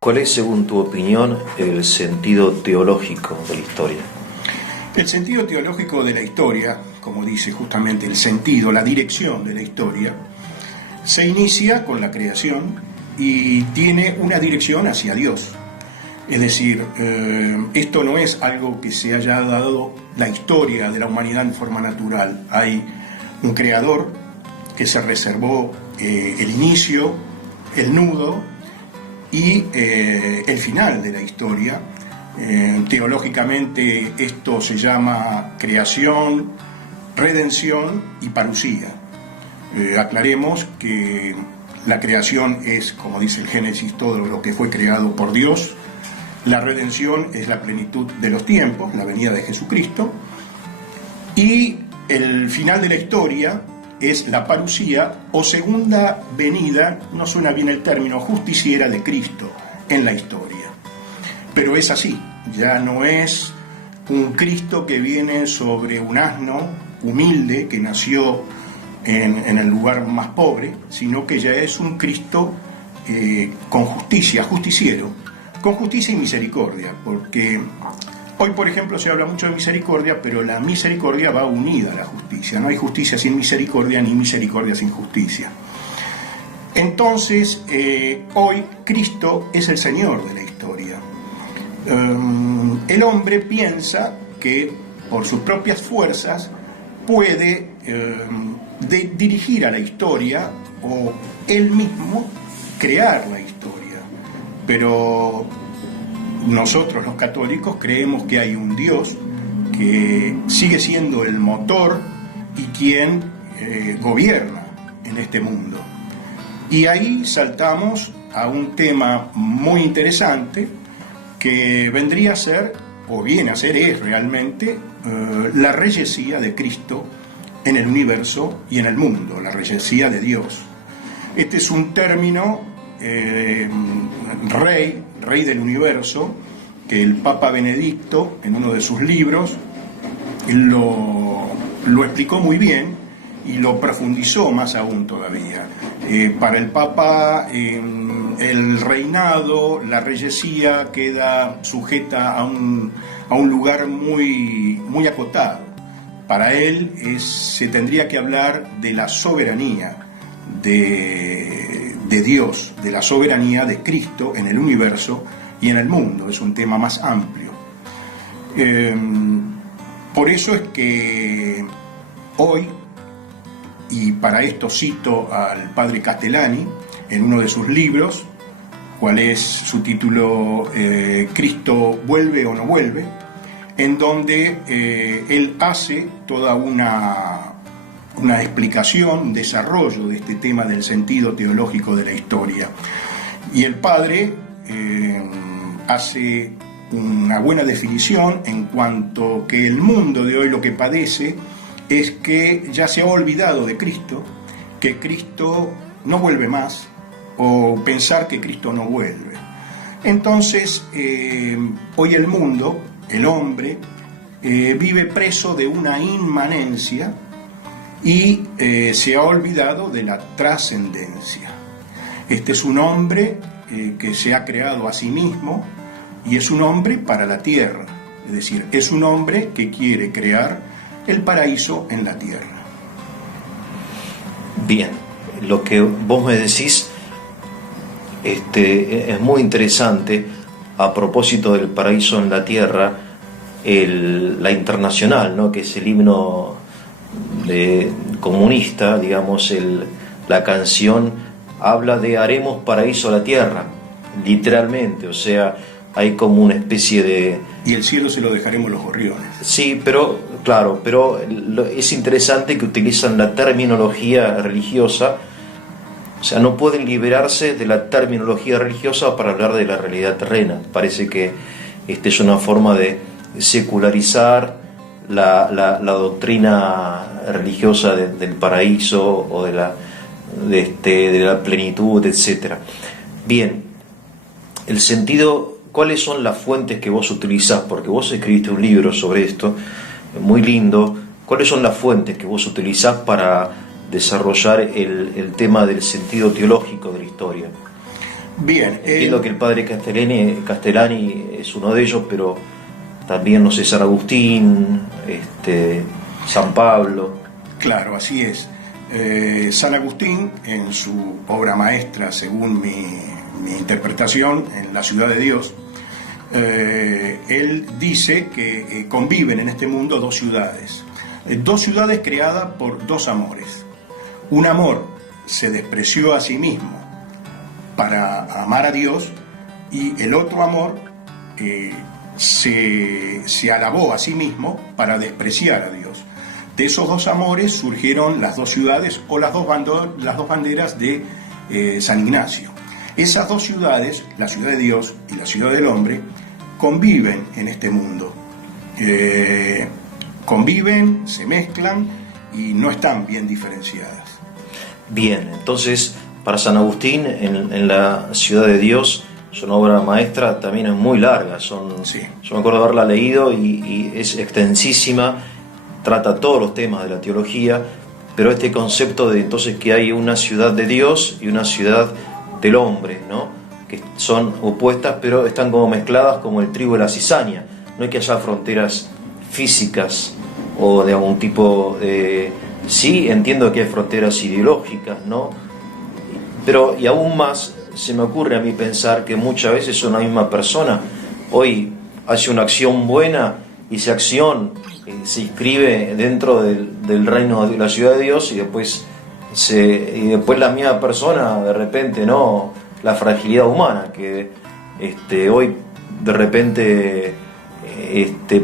¿Cuál es, según tu opinión, el sentido teológico de la historia? El sentido teológico de la historia, como dice justamente el sentido, la dirección de la historia, se inicia con la creación y tiene una dirección hacia Dios. Es decir, esto no es algo que se haya dado la historia de la humanidad en forma natural. Hay un creador que se reservó el inicio, el nudo y el final de la historia. Teológicamente esto se llama creación, redención y parusía. Aclaremos que la creación es, como dice el Génesis, todo lo que fue creado por Dios. La redención es la plenitud de los tiempos, la venida de Jesucristo. Y el final de la historia es la parusía o segunda venida, no suena bien el término, justiciera de Cristo en la historia. Pero es así, ya no es un Cristo que viene sobre un asno humilde que nació en el lugar más pobre, sino que ya es un Cristo con justicia, justiciero, con justicia y misericordia, porque hoy, por ejemplo, se habla mucho de misericordia, pero la misericordia va unida a la justicia. No hay justicia sin misericordia, ni misericordia sin justicia. Entonces, hoy Cristo es el Señor de la historia. El hombre piensa que por sus propias fuerzas puede dirigir a la historia o él mismo crear la historia. Pero nosotros los católicos creemos que hay un Dios que sigue siendo el motor y quien gobierna en este mundo. Y ahí saltamos a un tema muy interesante que vendría a ser, o viene a ser, es realmente la reyesía de Cristo en el universo y en el mundo, la reyesía de Dios. Este es un término rey del universo, que el Papa Benedicto en uno de sus libros lo explicó muy bien y lo profundizó más aún todavía. Para el Papa el reinado, la reyesía queda sujeta a un lugar muy acotado. Para él se tendría que hablar de la soberanía de Dios, de la soberanía de Cristo en el universo y en el mundo. Es un tema más amplio. Por eso es que hoy, y para esto cito al padre Castellani en uno de sus libros, cuál es su título, Cristo vuelve o no vuelve, en donde él hace toda una explicación, un desarrollo de este tema del sentido teológico de la historia. Y el padre hace una buena definición en cuanto que el mundo de hoy lo que padece es que ya se ha olvidado de Cristo, que Cristo no vuelve más, o pensar que Cristo no vuelve. Entonces, hoy el mundo, el hombre, vive preso de una inmanencia y se ha olvidado de la trascendencia. Este es un hombre que se ha creado a sí mismo y es un hombre para la tierra, es decir, es un hombre que quiere crear el paraíso en la tierra. Bien, lo que vos me decís es muy interesante. A propósito del paraíso en la tierra, la Internacional, ¿no?, que es el himno comunista, digamos, la canción habla de haremos paraíso a la tierra, literalmente, o sea, hay como una especie de... Y el cielo se lo dejaremos los gorriones. Sí, pero claro, pero es interesante que utilizan la terminología religiosa, o sea, no pueden liberarse de la terminología religiosa para hablar de la realidad terrena. Parece que es una forma de secularizar la doctrina religiosa del paraíso o de la plenitud, etc. Bien, el sentido, ¿cuáles son las fuentes que vos utilizás? Porque vos escribiste un libro sobre esto, muy lindo. ¿Cuáles son las fuentes que vos utilizás para desarrollar el tema del sentido teológico de la historia? Bien. Entiendo que el padre Castellani es uno de ellos, pero también, no sé, San Agustín, San Pablo. Claro, así es. San Agustín, en su obra maestra, según mi interpretación, en La Ciudad de Dios, él dice que conviven en este mundo dos ciudades creadas por dos amores. Un amor se despreció a sí mismo para amar a Dios, y el otro amor se alabó a sí mismo para despreciar a Dios. De esos dos amores surgieron las dos ciudades, o las dos banderas de San Ignacio. Esas dos ciudades, la ciudad de Dios y la ciudad del hombre, conviven en este mundo. Conviven, se mezclan y no están bien diferenciadas. Bien, entonces para San Agustín, en la ciudad de Dios, es una obra maestra, también es muy larga. Sí. Yo me acuerdo de haberla leído y es extensísima, trata todos los temas de la teología, pero este concepto de entonces que hay una ciudad de Dios y una ciudad del hombre, ¿no? Que son opuestas, pero están como mezcladas como el trigo y la cizaña. No es que haya fronteras físicas o de algún tipo de... Sí, entiendo que hay fronteras ideológicas, ¿no? Pero, y aún más, se me ocurre a mí pensar que muchas veces son la misma persona. Hoy hace una acción buena y esa acción se inscribe dentro del reino de la ciudad de Dios, y después la misma persona, de repente, ¿no? La fragilidad humana, que hoy de repente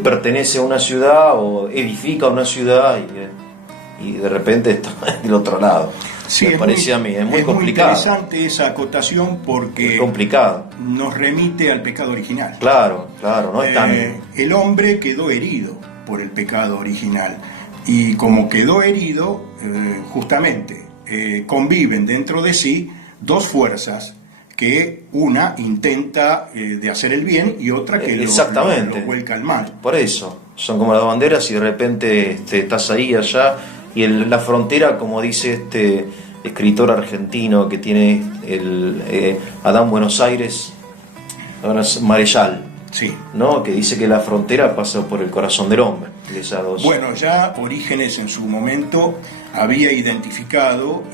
pertenece a una ciudad o edifica una ciudad y de repente está del otro lado. Sí, me parece a mí, es muy complicado. Es muy interesante esa acotación porque es complicado. Nos remite al pecado original. Claro, no es tan... El hombre quedó herido por el pecado original, y como quedó herido, justamente conviven dentro de sí dos fuerzas, que una intenta de hacer el bien y otra que lo vuelca al mal. Por eso, son como las banderas y de repente estás ahí, allá, y la frontera, como dice este escritor argentino que tiene Adán Buenos Aires, ahora es Marechal, sí, ¿no? Que dice que la frontera pasa por el corazón del hombre. Esas dos. Bueno, ya Orígenes en su momento había identificado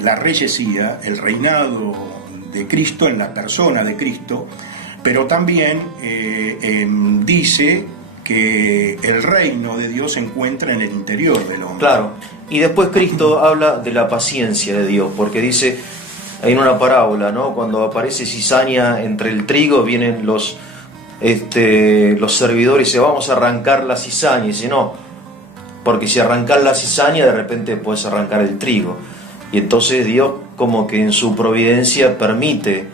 la reyesía, el reinado de Cristo en la persona de Cristo, pero también dice que el reino de Dios se encuentra en el interior del hombre. Claro, y después Cristo habla de la paciencia de Dios, porque dice, hay una parábola, ¿no? Cuando aparece cizaña entre el trigo, vienen los servidores y dicen, vamos a arrancar la cizaña, y dice, no, porque si arrancas la cizaña, de repente puedes arrancar el trigo. Y entonces Dios, como que en su providencia, permite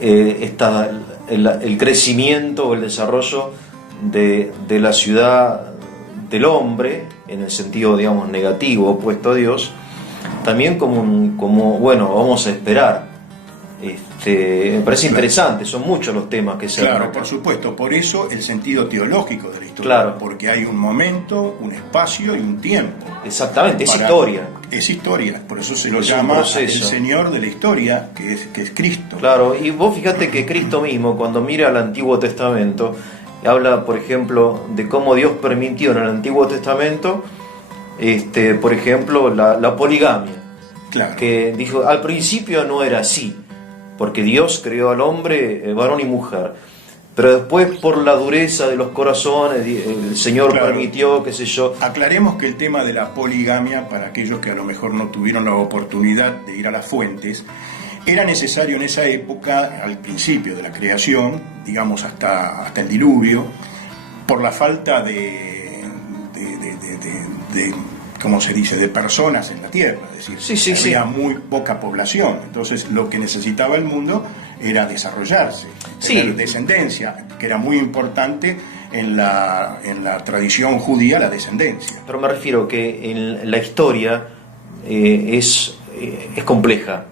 el crecimiento o el desarrollo de la ciudad del hombre, en el sentido, digamos, negativo, opuesto a Dios, también como bueno, vamos a esperar. Me parece interesante, son muchos los temas que se Claro, por supuesto, por eso el sentido teológico de la historia, claro, porque hay un momento, un espacio y un tiempo. Exactamente, es historia. Es historia, por eso se lo llama el Señor de la historia, que es Cristo. Claro, y vos fíjate que Cristo mismo, cuando mira al Antiguo Testamento, habla, por ejemplo, de cómo Dios permitió en el Antiguo Testamento, por ejemplo, la poligamia. Claro. Que dijo, al principio no era así, porque Dios creó al hombre varón y mujer, pero después por la dureza de los corazones el Señor permitió, qué sé yo. Aclaremos que el tema de la poligamia, para aquellos que a lo mejor no tuvieron la oportunidad de ir a las fuentes, era necesario en esa época, al principio de la creación, digamos hasta el diluvio, por la falta de ¿cómo se dice?, de personas en la tierra, es decir, había muy poca población, entonces lo que necesitaba el mundo era desarrollarse, tener descendencia, que era muy importante en la tradición judía, la descendencia. Pero me refiero que en la historia es compleja,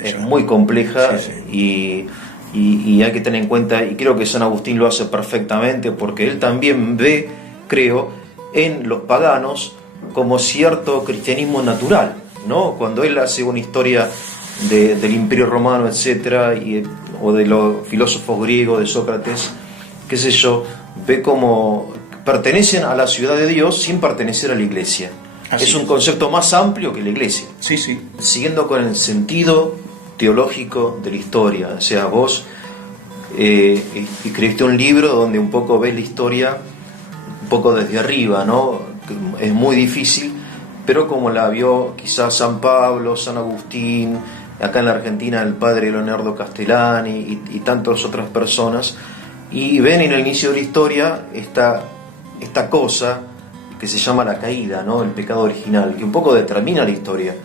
es muy compleja, sí. Y hay que tener en cuenta, y creo que San Agustín lo hace perfectamente, porque él también ve, creo, en los paganos como cierto cristianismo natural, ¿no? Cuando él hace una historia del Imperio Romano, etcétera, o de los filósofos griegos, de Sócrates, qué sé yo, ve como pertenecen a la ciudad de Dios sin pertenecer a la iglesia. Es un concepto más amplio que la iglesia. Sí, sí. Siguiendo con el sentido teológico de la historia, o sea, vos escribiste un libro donde un poco ves la historia un poco desde arriba, ¿no? Es muy difícil, pero como la vio quizás San Pablo, San Agustín, acá en la Argentina el padre Leonardo Castellani y tantas otras personas, y ven en el inicio de la historia esta cosa que se llama la caída, ¿no? El pecado original, que un poco determina la historia,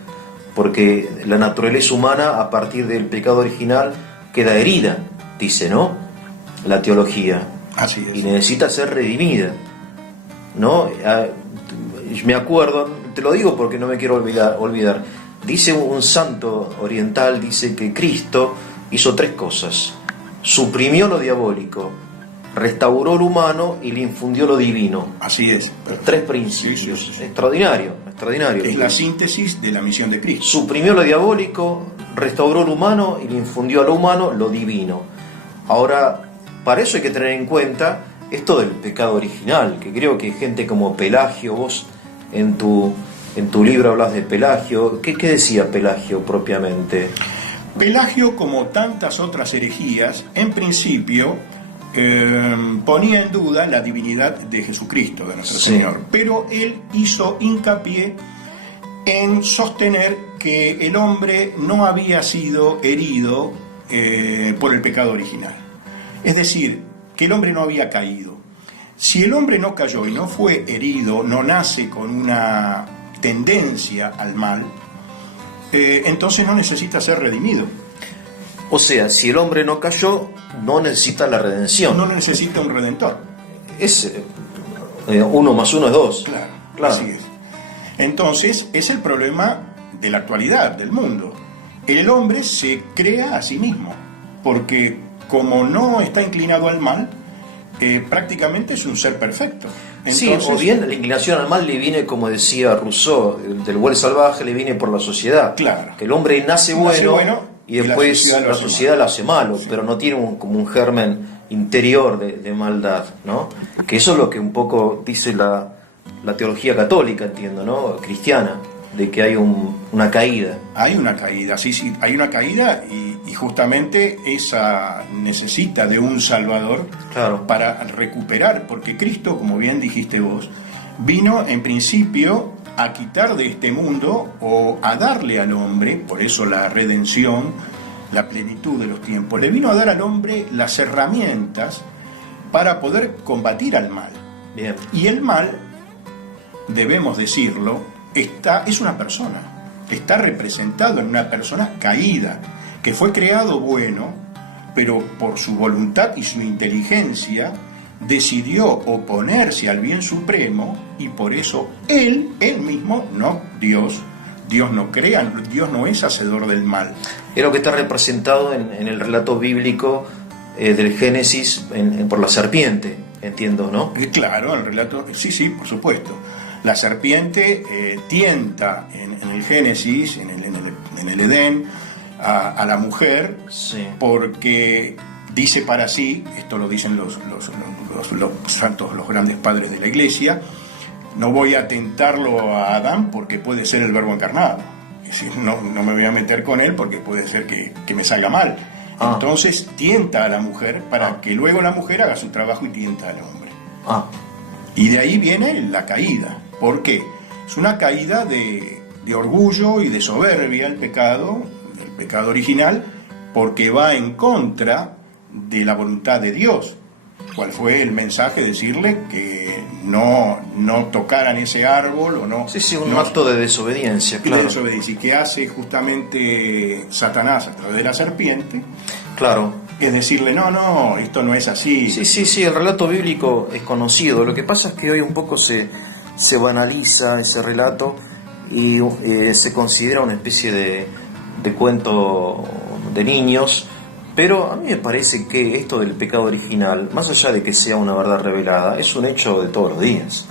porque la naturaleza humana a partir del pecado original queda herida, dice, ¿no? La teología. Así es. Y necesita ser redimida, ¿no? Me acuerdo, te lo digo porque no me quiero olvidar. Dice un santo oriental, dice que Cristo hizo 3 cosas: suprimió lo diabólico, restauró lo humano y le infundió lo divino. Así es. 3 principios. Sí, sí, sí. Extraordinario. Es la síntesis de la misión de Cristo. Suprimió lo diabólico, restauró lo humano y le infundió a lo humano lo divino. Ahora, para eso hay que tener en cuenta esto del pecado original, que creo que gente como Pelagio, vos en tu libro hablas de Pelagio. ¿Qué decía Pelagio propiamente? Pelagio, como tantas otras herejías, en principio ponía en duda la divinidad de Jesucristo, de nuestro Señor, pero él hizo hincapié en sostener que el hombre no había sido herido por el pecado original. Es decir, que el hombre no había caído. Si el hombre no cayó y no fue herido, no nace con una tendencia al mal, entonces no necesita ser redimido. O sea, si el hombre no cayó, no necesita la redención. No necesita un redentor. Es 1 más 1 es 2. Claro. Así es. Entonces, es el problema de la actualidad, del mundo. El hombre se crea a sí mismo, porque como no está inclinado al mal, prácticamente es un ser perfecto. Entonces, sí, o bien la inclinación al mal le viene, como decía Rousseau, del buen salvaje le viene por la sociedad. Claro. Que el hombre nace bueno y después la sociedad lo hace malo, sí. Pero no tiene como un germen interior de maldad, ¿no? Que eso es lo que un poco dice la teología católica, entiendo, ¿no? Cristiana, de que hay una caída. Hay una caída, sí, hay una caída y justamente esa necesita de un Salvador, claro, para recuperar, porque Cristo, como bien dijiste vos, vino en principio a quitar de este mundo o a darle al hombre, por eso la redención, la plenitud de los tiempos, le vino a dar al hombre las herramientas para poder combatir al mal. Bien. Y el mal, debemos decirlo, es una persona, está representado en una persona caída, que fue creado bueno, pero por su voluntad y su inteligencia decidió oponerse al bien supremo, y por eso él mismo, no Dios no crea, Dios no es hacedor del mal. Es lo que está representado en el relato bíblico del Génesis por la serpiente, entiendo, ¿no? Claro, el relato, sí, por supuesto. La serpiente tienta en el Génesis, en el Edén, a la mujer, sí, porque dice para sí, esto lo dicen los santos, los grandes padres de la Iglesia, no voy a tentarlo a Adán porque puede ser el Verbo encarnado. Es decir, no me voy a meter con él porque puede ser que me salga mal. Entonces tienta a la mujer para que luego la mujer haga su trabajo y tienta al hombre. Y de ahí viene la caída. ¿Por qué? Es una caída de orgullo y de soberbia el pecado original, porque va en contra de la voluntad de Dios. ¿Cuál fue el mensaje? Decirle que no tocaran ese árbol o no... Sí, un acto de desobediencia, claro. De desobediencia, y que hace justamente Satanás a través de la serpiente. Claro. Es decirle, no, esto no es así. Sí, el relato bíblico es conocido. Lo que pasa es que hoy un poco se banaliza ese relato y se considera una especie de cuento de niños. Pero a mí me parece que esto del pecado original, más allá de que sea una verdad revelada, es un hecho de todos los días.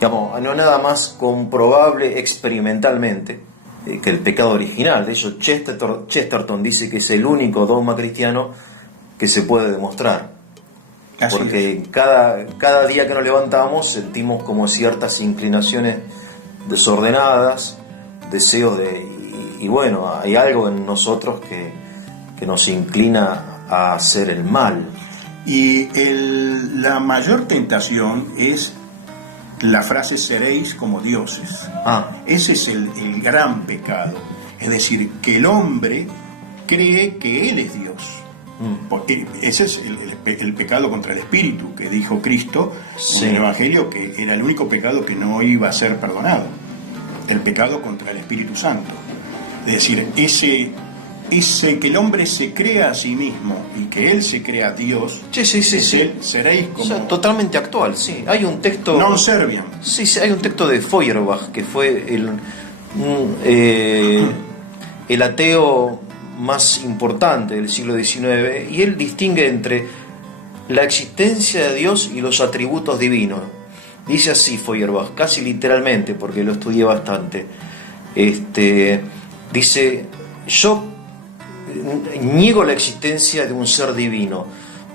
Digamos, no nada más comprobable experimentalmente, que el pecado original. De hecho, Chesterton dice que es el único dogma cristiano que se puede demostrar. Así Porque es. cada día que nos levantamos sentimos como ciertas inclinaciones desordenadas, deseos y bueno, hay algo en nosotros que nos inclina a hacer el mal. Y la mayor tentación es la frase seréis como dioses. Ese es el gran pecado. Es decir, que el hombre cree que él es Dios. Porque ese es el pecado contra el espíritu que dijo Cristo en el Evangelio, que era el único pecado que no iba a ser perdonado. El pecado contra el Espíritu Santo. Es decir, ese que el hombre se crea a sí mismo y que él se crea Dios. Sí. Él, seréis como... O sea, totalmente actual, sí. Hay un texto... Non serviam. Sí, hay un texto de Feuerbach, que fue el ateo más importante del siglo XIX, y él distingue entre la existencia de Dios y los atributos divinos. Dice así Feuerbach, casi literalmente, porque lo estudié bastante. Dice, yo niego la existencia de un ser divino,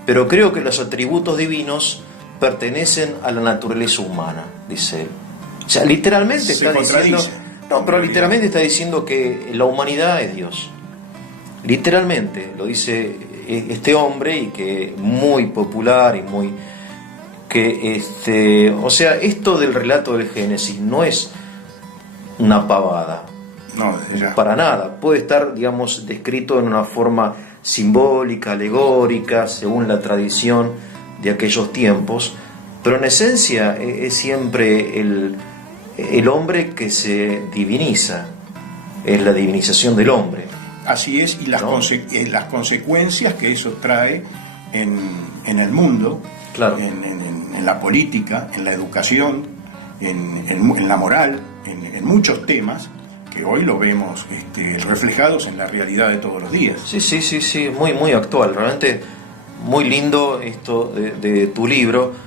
pero creo que los atributos divinos pertenecen a la naturaleza humana, dice él. O sea, literalmente está diciendo... No, pero literalmente está diciendo que la humanidad es Dios. Literalmente, lo dice este hombre, y que muy popular y muy... o sea, esto del relato del Génesis no es una pavada. No, ya. Para nada. Puede estar, digamos, descrito en una forma simbólica, alegórica, según la tradición de aquellos tiempos, pero en esencia es siempre el hombre que se diviniza, es la divinización del hombre. Así es, y las consecuencias que eso trae en el mundo, claro, en la política, en la educación, en la moral, en muchos temas que hoy lo vemos reflejados en la realidad de todos los días. Sí, muy actual, realmente muy lindo esto de tu libro.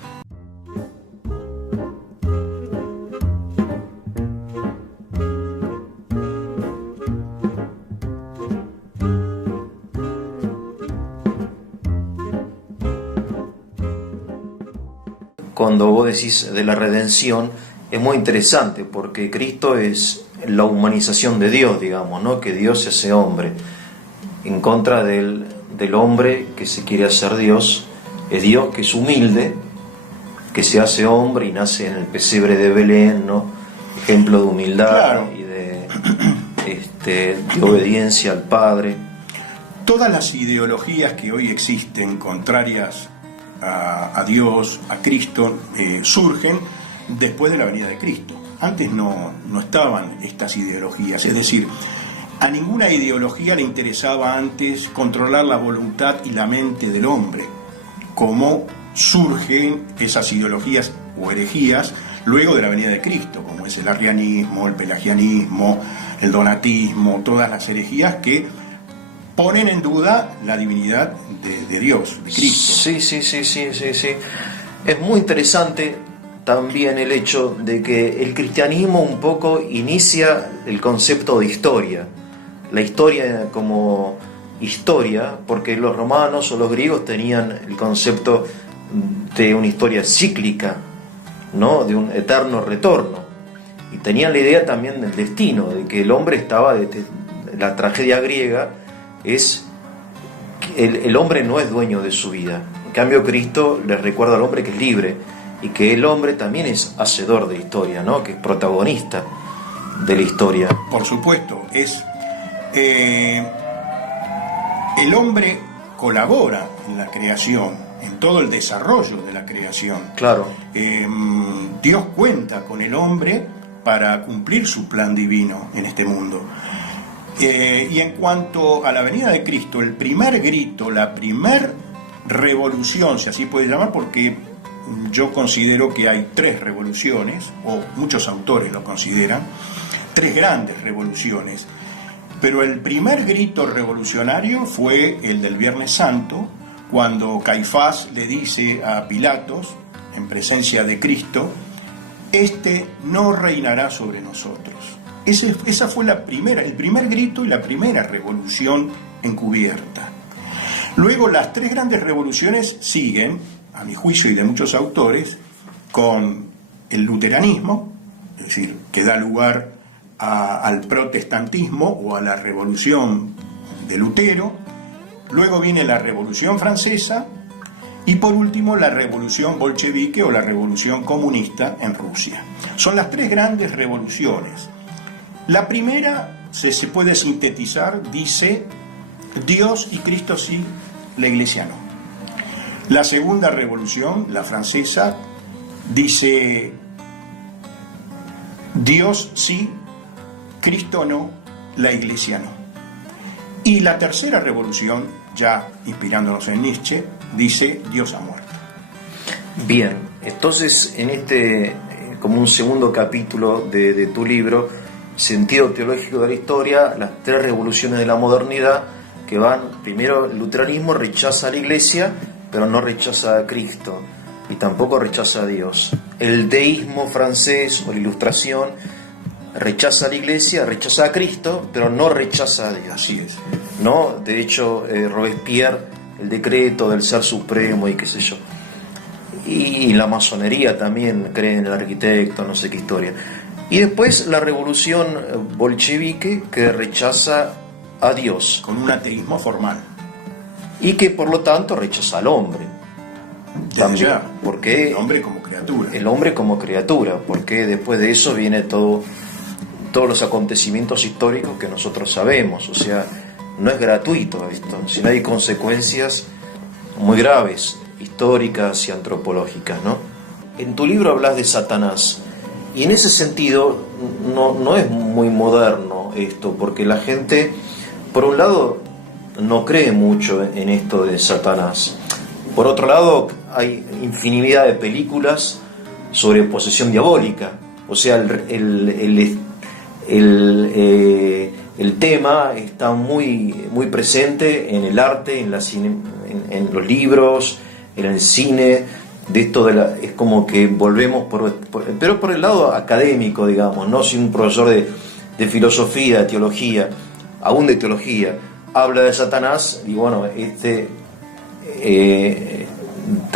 Cuando vos decís de la redención, es muy interesante, porque Cristo es la humanización de Dios, digamos, ¿no? Que Dios se hace hombre, en contra del hombre que se quiere hacer Dios. Es Dios que es humilde, que se hace hombre y nace en el pesebre de Belén, ¿no? Ejemplo de humildad, claro, y de obediencia al Padre. Todas las ideologías que hoy existen contrarias a Dios, a Cristo, surgen después de la venida de Cristo. Antes no estaban estas ideologías, es decir, a ninguna ideología le interesaba antes controlar la voluntad y la mente del hombre, como surgen esas ideologías o herejías luego de la venida de Cristo, como es el arrianismo, el pelagianismo, el donatismo, todas las herejías que ponen en duda la divinidad de Dios, de Cristo. Sí. Es muy interesante también el hecho de que el cristianismo un poco inicia el concepto de historia. La historia como historia, porque los romanos o los griegos tenían el concepto de una historia cíclica, ¿no? De un eterno retorno. Y tenían la idea también del destino, de que el hombre estaba... La tragedia griega es que el hombre no es dueño de su vida. En cambio, Cristo le recuerda al hombre que es libre, y que el hombre también es hacedor de historia, ¿no? Que es protagonista de la historia. Por supuesto, el hombre colabora en la creación, en todo el desarrollo de la creación. Claro. Dios cuenta con el hombre para cumplir su plan divino en este mundo. Y en cuanto a la venida de Cristo, el primer grito, la primer revolución, si así puede llamar, porque yo considero que hay 3 revoluciones, o muchos autores lo consideran, 3 grandes revoluciones, pero el primer grito revolucionario fue el del Viernes Santo, cuando Caifás le dice a Pilatos, en presencia de Cristo, este no reinará sobre nosotros, Esa fue el primer grito y la primera revolución encubierta. Luego las tres grandes revoluciones siguen, a mi juicio y de muchos autores, con el luteranismo, es decir, que da lugar al protestantismo o a la revolución de Lutero. Luego viene la Revolución Francesa y por último la Revolución Bolchevique o la Revolución Comunista en Rusia. Son las tres grandes revoluciones. La primera se puede sintetizar, dice Dios y Cristo sí, la Iglesia no. La segunda revolución, la francesa, dice Dios sí, Cristo no, la Iglesia no. Y la tercera revolución, ya inspirándonos en Nietzsche, dice Dios ha muerto. Bien, entonces en como un segundo capítulo de tu libro, Sentido teológico de la historia, las tres revoluciones de la modernidad, que van, primero, el luteranismo rechaza a la Iglesia, pero no rechaza a Cristo, y tampoco rechaza a Dios. El deísmo francés o la Ilustración rechaza a la Iglesia, rechaza a Cristo, pero no rechaza a Dios. Así es. ¿No? De hecho, Robespierre, el decreto del ser supremo y qué sé yo. Y la masonería también cree en el arquitecto, no sé qué historia. Y después la revolución bolchevique, que rechaza a Dios. Con un ateísmo formal. Y que por lo tanto rechaza al hombre. También, Ya, porque el hombre como criatura. El hombre como criatura, porque después de eso viene todos los acontecimientos históricos que nosotros sabemos. O sea, no es gratuito esto, sino hay consecuencias muy graves, históricas y antropológicas, ¿no? En tu libro hablas de Satanás, y en ese sentido no es muy moderno esto, porque la gente, por un lado, no cree mucho en esto de Satanás. Por otro lado, hay infinidad de películas sobre posesión diabólica. O sea, el tema está muy presente en el arte, en los libros, en el cine. De esto es como que volvemos pero por el lado académico, digamos, ¿no? Si un profesor de filosofía, de teología, aún de teología, habla de Satanás, y bueno, está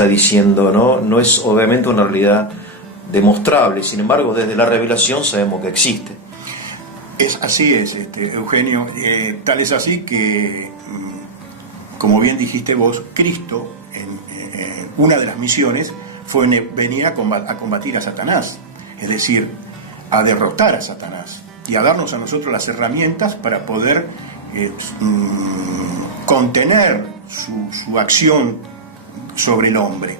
diciendo, no es obviamente una realidad demostrable, sin embargo desde la revelación sabemos que existe. Así es, Eugenio, tal es así que, como bien dijiste vos, Cristo en una de las misiones fue venir a combatir a Satanás, es decir, a derrotar a Satanás y a darnos a nosotros las herramientas para poder contener su acción sobre el hombre.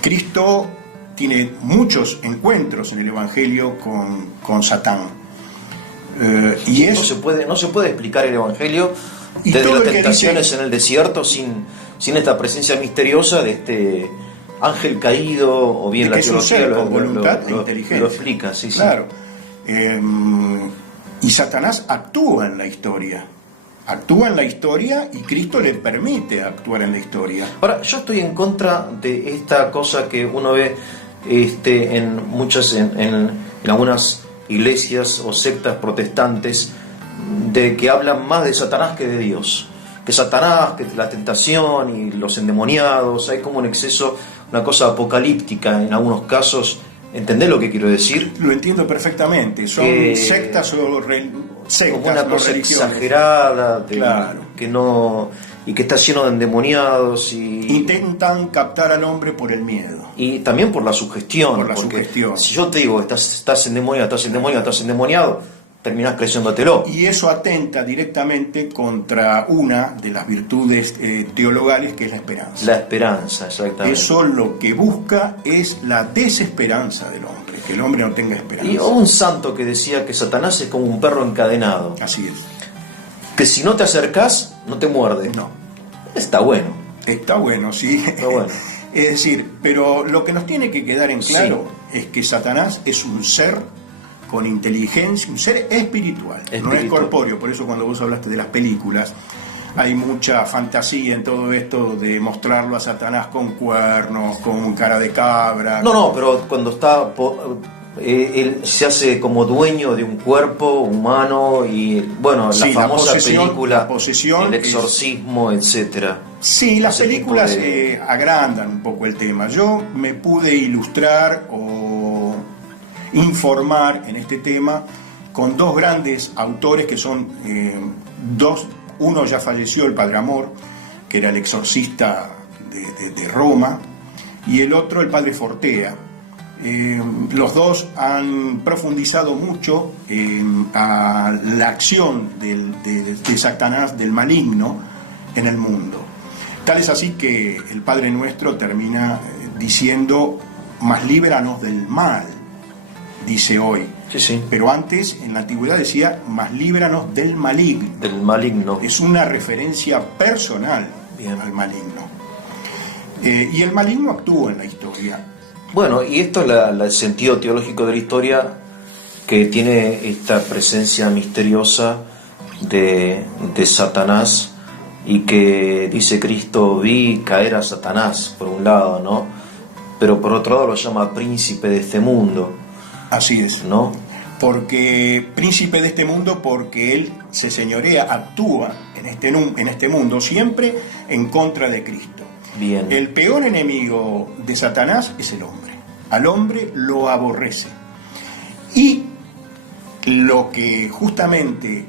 Cristo tiene muchos encuentros en el Evangelio con Satán. Y no se puede explicar el Evangelio desde las tentaciones en el desierto sin esta presencia misteriosa de este ángel caído, o bien la teología con voluntad e inteligencia. Lo explica, sí. Claro. Y Satanás actúa en la historia. Actúa en la historia y Cristo le permite actuar en la historia. Ahora, yo estoy en contra de esta cosa que uno ve en algunas iglesias o sectas protestantes, de que hablan más de Satanás que de Dios. Que Satanás, que la tentación y los endemoniados, hay como un exceso, una cosa apocalíptica en algunos casos. ¿Entendés lo que quiero decir? Lo entiendo perfectamente. Son sectas o sectas, como una cosa religiones exagerada, claro, y que está lleno de endemoniados y intentan captar al hombre por el miedo y también por la sugestión. Si yo te digo estás endemoniado, terminás creyéndotelo. Y eso atenta directamente contra una de las virtudes teologales, que es la esperanza. La esperanza, exactamente. Eso lo que busca es la desesperanza del hombre, que el hombre no tenga esperanza. Y un santo que decía que Satanás es como un perro encadenado. Así es. Que si no te acercás, no te muerde. No. Está bueno. Está bueno, sí. Está bueno. Es decir, pero lo que nos tiene que quedar en claro es que Satanás es un ser con inteligencia, un ser espiritual, no es corpóreo. Por eso cuando vos hablaste de las películas, hay mucha fantasía en todo esto de mostrarlo a Satanás con cuernos, con cara de cabra. No, pero cuando está Él se hace como dueño de un cuerpo humano y, bueno, Sí, la famosa película la posesión El exorcismo, etcétera. Sí, las Ese tipo películas de- agrandan un poco el tema. Yo me pude ilustrar o informar en este tema con dos grandes autores que son uno ya falleció, el Padre Amor, que era el exorcista de Roma, y el otro, el Padre Fortea. Los dos han profundizado mucho a la acción de Satanás, del maligno, en el mundo. Tal es así que el Padre Nuestro termina diciendo: mas líbranos del mal, dice hoy. Sí, sí. Pero antes, en la antigüedad, decía: mas líbranos del maligno. Del maligno. Es una referencia personal. Bien. Al maligno. Y el maligno actúa en la historia. Bueno, y esto es el sentido teológico de la historia, que tiene esta presencia misteriosa de Satanás, y que dice Cristo: vi caer a Satanás, por un lado, ¿no? Pero por otro lado lo llama príncipe de este mundo, Así es. ¿no? Porque príncipe de este mundo, porque él se señorea, actúa en este mundo siempre en contra de Cristo. Bien. El peor enemigo de Satanás es el hombre. Al hombre lo aborrece. Y lo que justamente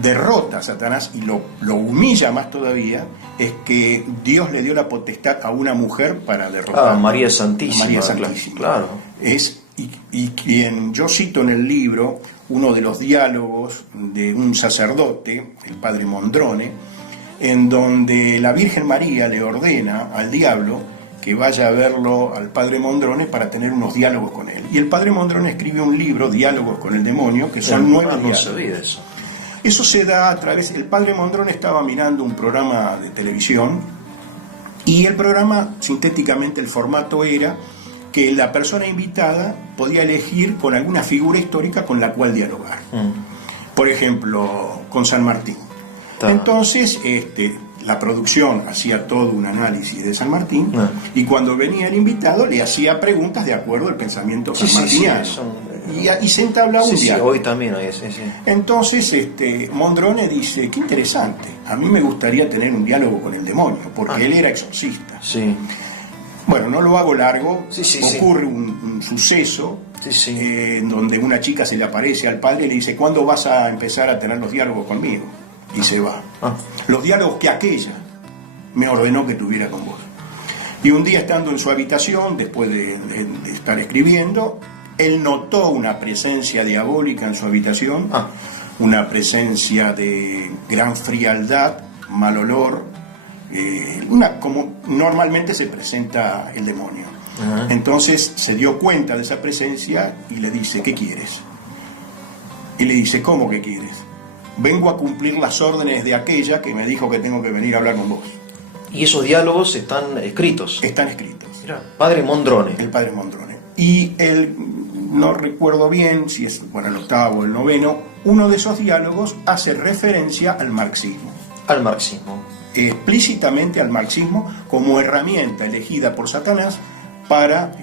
derrota a Satanás y lo humilla más todavía es que Dios le dio la potestad a una mujer para derrotar. María Santísima. María Santísima. Claro. Y quien yo cito en el libro, uno de los diálogos de un sacerdote, el padre Mondrone, en donde la Virgen María le ordena al diablo que vaya a verlo al padre Mondrone para tener unos diálogos con él. Y el padre Mondrone escribe un libro, Diálogos con el Demonio, que son 9 No diálogos. sabía eso. Eso se da a través... El padre Mondrone estaba mirando un programa de televisión y el programa, sintéticamente, el formato era que la persona invitada podía elegir con alguna figura histórica con la cual dialogar. Por ejemplo, con San Martín. Entonces, la producción hacía todo un análisis de San Martín y cuando venía el invitado le hacía preguntas de acuerdo al pensamiento sanmartiniano. Y se entablaba un diálogo. Hoy también hay, sí. Entonces, Mondrone dice: qué interesante, a mí me gustaría tener un diálogo con el demonio, porque él era exorcista. Sí. Bueno, no lo hago largo, Sí. ocurre un suceso Sí. en donde una chica se le aparece al padre y le dice: ¿cuándo vas a empezar a tener los diálogos conmigo? Y se va. Los diálogos que aquella me ordenó que tuviera con vos. Y un día, estando en su habitación, después de estar escribiendo, él notó una presencia diabólica en su habitación, una presencia de gran frialdad, mal olor, como normalmente se presenta el demonio. Entonces se dio cuenta de esa presencia y le dice: ¿qué quieres? Y le dice: ¿cómo que quieres? Vengo a cumplir las órdenes de aquella que me dijo que tengo que venir a hablar con vos. Y esos diálogos están escritos. Están escritos. Mirá, padre Mondrone. El padre Mondrone. Y él, no recuerdo bien si es el octavo o el noveno, uno de esos diálogos hace referencia al marxismo. Al marxismo. Explícitamente al marxismo como herramienta elegida por Satanás para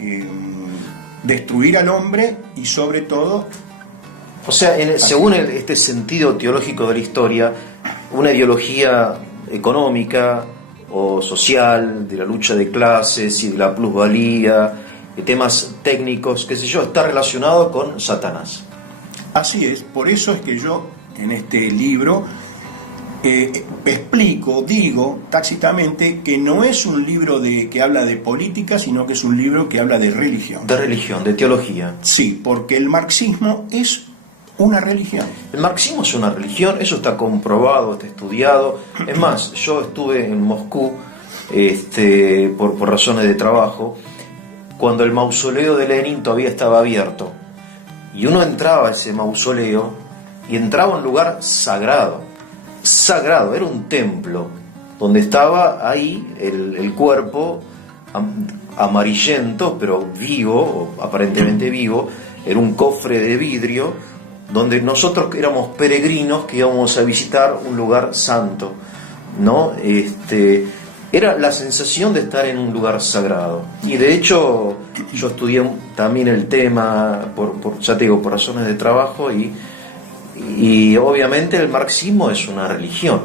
destruir al hombre y sobre todo... O sea, según este sentido teológico de la historia, una ideología económica o social, de la lucha de clases y de la plusvalía, de temas técnicos, qué sé yo, está relacionado con Satanás. Así es, por eso es que yo en este libro digo tácitamente que no es un libro que habla de política, sino que es un libro que habla de religión. De religión, de teología. Sí, porque el marxismo es una religión. El marxismo es una religión, eso está comprobado, está estudiado. Es más, yo estuve en Moscú por razones de trabajo, cuando el mausoleo de Lenin todavía estaba abierto. Y uno entraba a ese mausoleo y entraba a un lugar sagrado. Sagrado, era un templo, donde estaba ahí el cuerpo amarillento, pero vivo, o aparentemente vivo, era un cofre de vidrio, donde nosotros éramos peregrinos que íbamos a visitar un lugar santo, ¿no? era la sensación de estar en un lugar sagrado. Y de hecho yo estudié también el tema, ya te digo, por razones de trabajo, y obviamente el marxismo es una religión.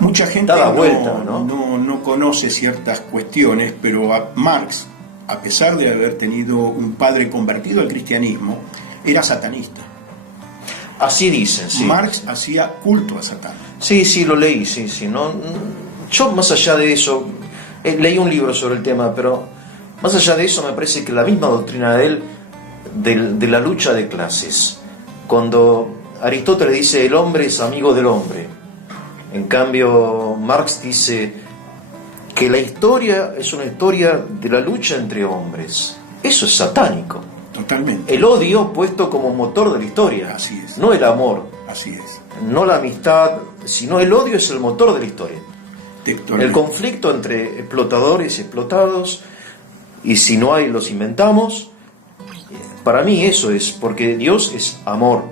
Mucha gente no conoce ciertas cuestiones, pero Marx, a pesar de haber tenido un padre convertido al cristianismo, era satanista. Así dicen, sí. Marx hacía culto a Satán. Sí, lo leí, sí. No, yo más allá de eso, leí un libro sobre el tema, pero más allá de eso me parece que la misma doctrina de él, de la lucha de clases, cuando Aristóteles dice el hombre es amigo del hombre, en cambio Marx dice que la historia es una historia de la lucha entre hombres. Eso es satánico. Totalmente. El odio puesto como motor de la historia. Así es. No el amor. Así es. No la amistad, sino el odio es el motor de la historia. El conflicto entre explotadores y explotados, y si no hay, los inventamos. Para mí eso es, porque Dios es amor.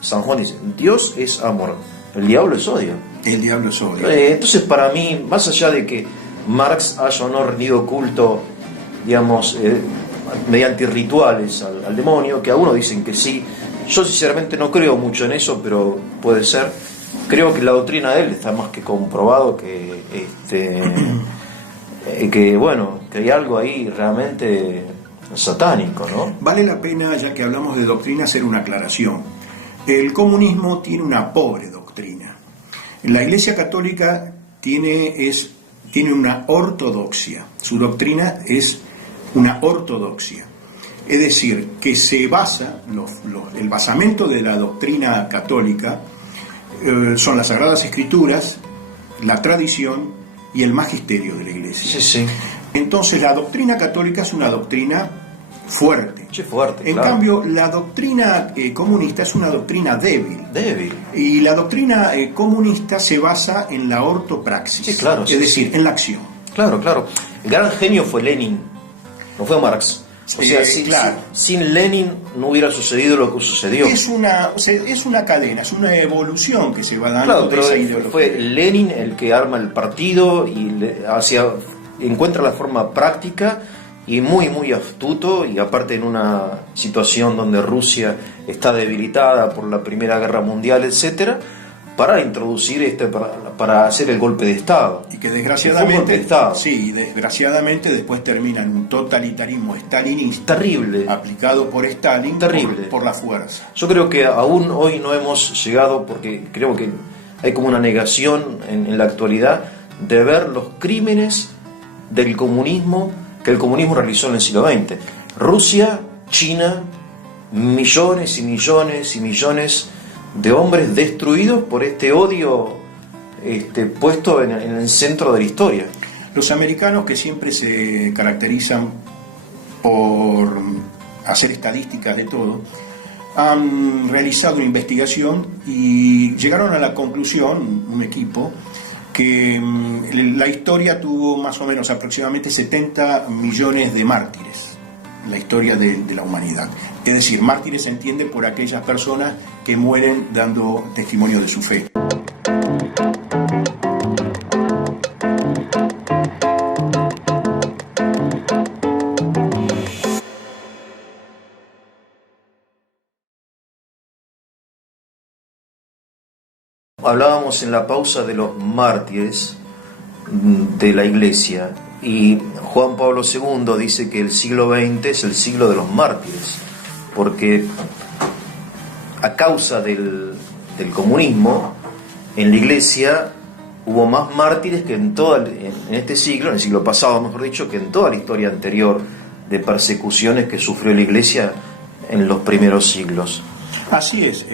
San Juan dice, Dios es amor, el diablo es odio. El diablo es odio. Entonces para mí, más allá de que Marx haya o no rendido culto, digamos, mediante rituales al demonio, que algunos dicen que sí, yo sinceramente no creo mucho en eso, pero puede ser. Creo que la doctrina de él está más que comprobado que hay algo ahí realmente satánico, ¿no? Vale la pena, ya que hablamos de doctrina, hacer una aclaración. El comunismo tiene una pobre doctrina. La Iglesia Católica tiene una ortodoxia. Su doctrina es una ortodoxia. Es decir, que se basa, el basamento de la doctrina católica son las Sagradas Escrituras, la tradición y el magisterio de la Iglesia. Sí. Entonces la doctrina católica es una doctrina fuerte. En claro. cambio, la doctrina comunista es una doctrina débil. Y la doctrina comunista se basa en la ortopraxis. Sí, claro. Es decir, en la acción. Claro. El gran genio fue Lenin, no fue Marx. O sea, sin Lenin no hubiera sucedido lo que sucedió. Es una cadena, es una evolución que se va dando. Claro, pero fue Lenin el que arma el partido y encuentra la forma práctica y muy, muy astuto, y aparte en una situación donde Rusia está debilitada por la Primera Guerra Mundial, etcétera, para introducir para hacer el golpe de Estado. Y que desgraciadamente después termina en un totalitarismo stalinista terrible, aplicado por Stalin, terrible, por la fuerza. Yo creo que aún hoy no hemos llegado, porque creo que hay como una negación en la actualidad de ver los crímenes del comunismo que el comunismo realizó en el siglo XX. Rusia, China, millones y millones y millones de hombres destruidos por este odio puesto en el centro de la historia. Los americanos, que siempre se caracterizan por hacer estadísticas de todo, han realizado una investigación y llegaron a la conclusión, un equipo, que la historia tuvo más o menos aproximadamente 70 millones de mártires, la historia de la humanidad. Es decir, mártires se entiende por aquellas personas que mueren dando testimonio de su fe. Hablábamos en la pausa de los mártires de la Iglesia, y Juan Pablo II dice que el siglo XX es el siglo de los mártires, porque a causa del comunismo en la Iglesia hubo más mártires que en este siglo, en el siglo pasado mejor dicho, que en toda la historia anterior de persecuciones que sufrió la Iglesia en los primeros siglos. Así es.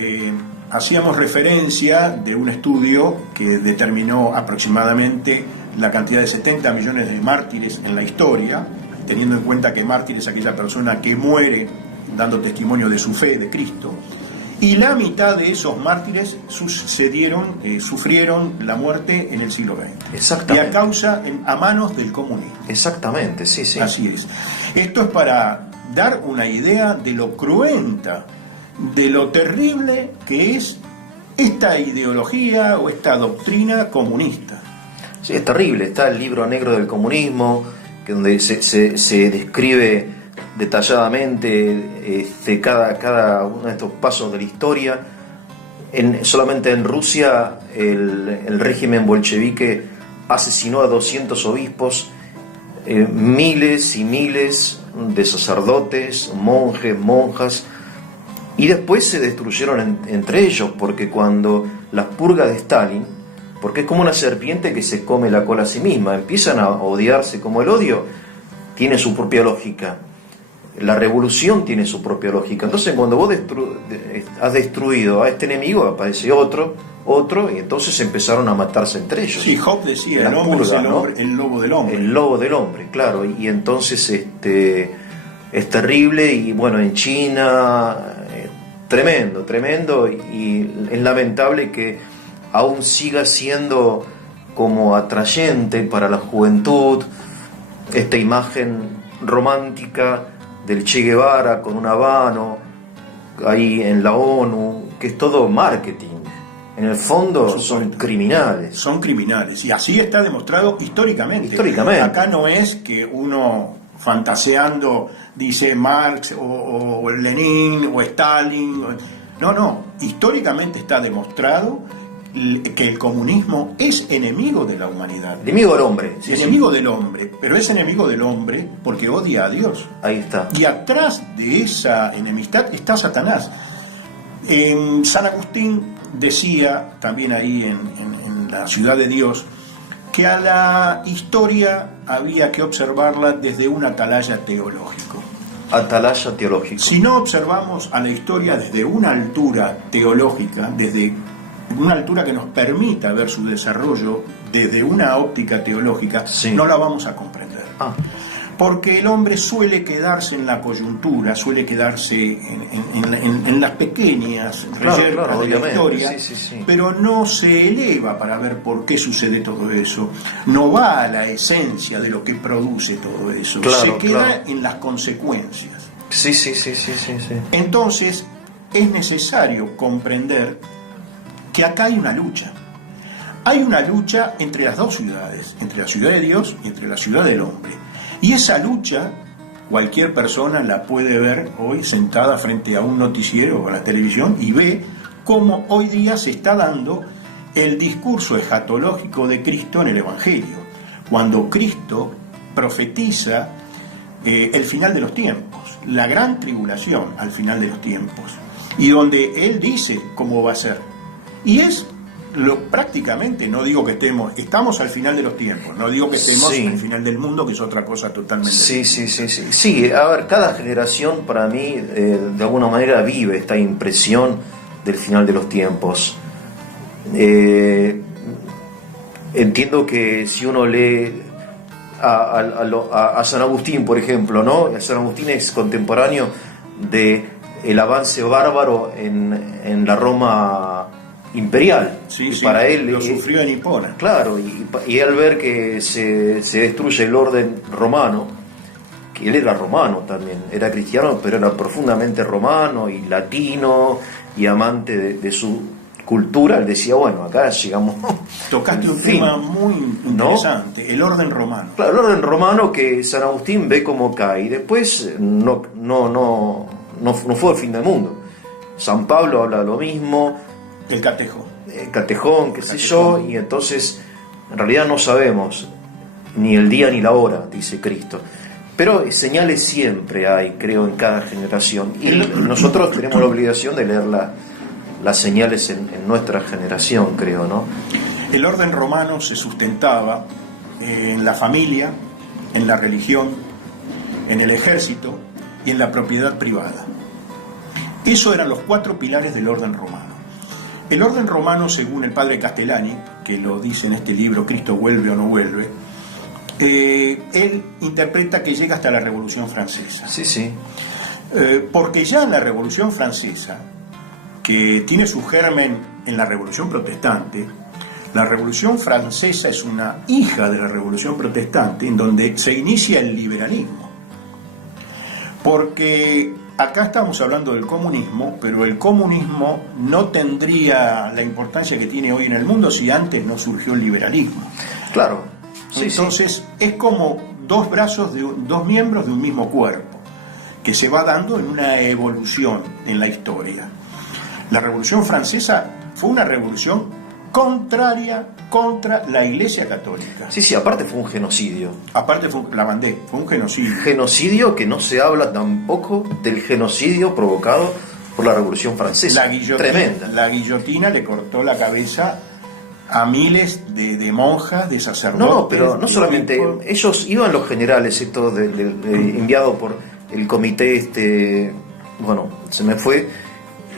Hacíamos referencia de un estudio que determinó aproximadamente la cantidad de 70 millones de mártires en la historia, teniendo en cuenta que mártir es aquella persona que muere dando testimonio de su fe, de Cristo, y la mitad de esos mártires sufrieron la muerte en el siglo XX. Exactamente. Y a manos del comunismo. Exactamente, sí. Así es. Esto es para dar una idea de lo cruenta, de lo terrible que es esta ideología o esta doctrina comunista. Sí, es terrible. Está el libro negro del comunismo, que donde se describe detalladamente cada uno de estos pasos de la historia. Solamente en Rusia el régimen bolchevique asesinó a 200 obispos, miles y miles de sacerdotes, monjes, monjas, y después se destruyeron entre ellos, porque cuando las purgas de Stalin, porque es como una serpiente que se come la cola a sí misma, empiezan a odiarse, como el odio tiene su propia lógica, la revolución tiene su propia lógica. Entonces cuando vos has destruido a este enemigo, aparece otro, y entonces empezaron a matarse entre ellos. Sí, Job decía, el hombre es el lobo del hombre. El lobo del hombre, claro, y entonces es terrible, y bueno, en China, tremendo, y es lamentable que aún siga siendo como atrayente para la juventud esta imagen romántica del Che Guevara con un habano ahí en la ONU, que es todo marketing. En el fondo son criminales. Son criminales, y así está demostrado históricamente. Acá no es que uno fantaseando dice Marx o Lenin o Stalin. No, históricamente está demostrado que el comunismo es enemigo de la humanidad. Enemigo del hombre. Sí, enemigo del hombre, pero es enemigo del hombre porque odia a Dios. Ahí está. Y atrás de esa enemistad está Satanás. San Agustín decía, también ahí en la Ciudad de Dios, que a la historia había que observarla desde un atalaya teológico. Atalaya teológico. Si no observamos a la historia desde una altura teológica, desde una altura que nos permita ver su desarrollo desde una óptica teológica, sí, no la vamos a comprender. Porque el hombre suele quedarse en la coyuntura, suele quedarse en las pequeñas reyertas de la historia, sí. Pero no se eleva para ver por qué sucede todo eso, no va a la esencia de lo que produce todo eso, se queda en las consecuencias. Sí. Entonces, es necesario comprender que acá hay una lucha. Hay una lucha entre las dos ciudades, entre la ciudad de Dios y entre la ciudad del hombre. Y esa lucha, cualquier persona la puede ver hoy sentada frente a un noticiero o a la televisión y ve cómo hoy día se está dando el discurso escatológico de Cristo en el Evangelio. Cuando Cristo profetiza el final de los tiempos, la gran tribulación al final de los tiempos, y donde Él dice cómo va a ser. Y es prácticamente, no digo que estamos al final de los tiempos, no digo que estemos al final del mundo, que es otra cosa totalmente diferente. Sí, a ver, cada generación para mí de alguna manera vive esta impresión del final de los tiempos. Entiendo que si uno lee a San Agustín, por ejemplo, ¿no? San Agustín es contemporáneo de el avance bárbaro en la Roma imperial. Para él lo sufrió en Hipona. Claro, y al ver que se destruye el orden romano, que él era romano también, era cristiano, pero era profundamente romano y latino y amante de su cultura, él decía, bueno, acá llegamos. Tocaste un tema muy interesante, ¿no? El orden romano. Claro, el orden romano que San Agustín ve como cae, y después no fue el fin del mundo. San Pablo habla lo mismo. El catejón, qué sé yo, y entonces en realidad no sabemos ni el día ni la hora, dice Cristo. Pero señales siempre hay, creo, en cada generación. Y nosotros tenemos la obligación de leer las señales en nuestra generación, creo, ¿no? El orden romano se sustentaba en la familia, en la religión, en el ejército y en la propiedad privada. Esos eran los 4 pilares del orden romano. El orden romano, según el padre Castellani, que lo dice en este libro, Cristo vuelve o no vuelve, él interpreta que llega hasta la Revolución Francesa. Sí. Porque ya en la Revolución Francesa, que tiene su germen en la Revolución Protestante, la Revolución Francesa es una hija de la Revolución Protestante, en donde se inicia el liberalismo. Porque acá estamos hablando del comunismo, pero el comunismo no tendría la importancia que tiene hoy en el mundo si antes no surgió el liberalismo. Claro. Sí, entonces es como dos brazos, dos miembros de un mismo cuerpo, que se va dando en una evolución en la historia. La Revolución Francesa fue una revolución contraria contra la Iglesia Católica. Sí, aparte fue un genocidio. Aparte fue un genocidio. Genocidio que no se habla tampoco del genocidio provocado por la Revolución Francesa. Tremenda. La guillotina le cortó la cabeza a miles de monjas, de sacerdotes. No, pero no solamente ellos iban los generales, esto enviado por el comité, bueno, se me fue,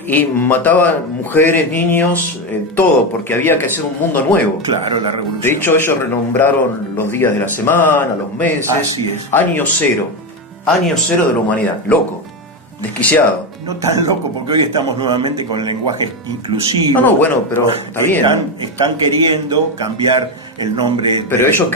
y mataban mujeres, niños, todo, porque había que hacer un mundo nuevo. Claro, la revolución. De hecho, ellos renombraron los días de la semana, los meses. Así es. Año cero de la humanidad. Loco, desquiciado. No tan loco, porque hoy estamos nuevamente con el lenguaje inclusivo. No, bueno, pero está bien. Están queriendo cambiar el nombre. Pero ellos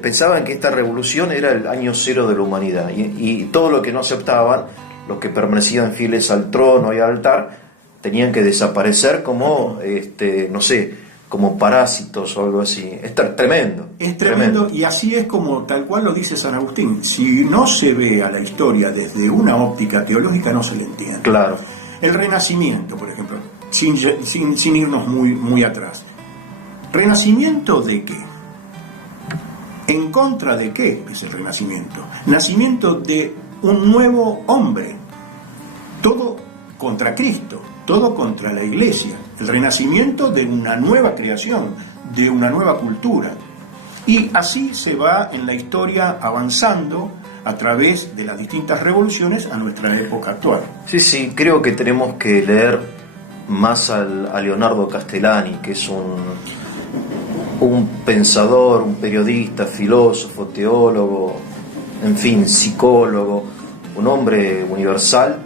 pensaban que esta revolución era el año cero de la humanidad. Y todo lo que no aceptaban, los que permanecían fieles al trono y al altar, tenían que desaparecer como, no sé, como parásitos o algo así. Es tremendo. Es tremendo, y así es como tal cual lo dice San Agustín. Si no se ve a la historia desde una óptica teológica, no se le entiende. Claro. El Renacimiento, por ejemplo, sin irnos muy atrás. ¿Renacimiento de qué? ¿En contra de qué es el Renacimiento? Nacimiento de un nuevo hombre. Todo contra Cristo, todo contra la Iglesia. El renacimiento de una nueva creación, de una nueva cultura. Y así se va en la historia avanzando a través de las distintas revoluciones a nuestra época actual. Sí, creo que tenemos que leer más a Leonardo Castellani, que es un pensador, un periodista, filósofo, teólogo, en fin, psicólogo, un hombre universal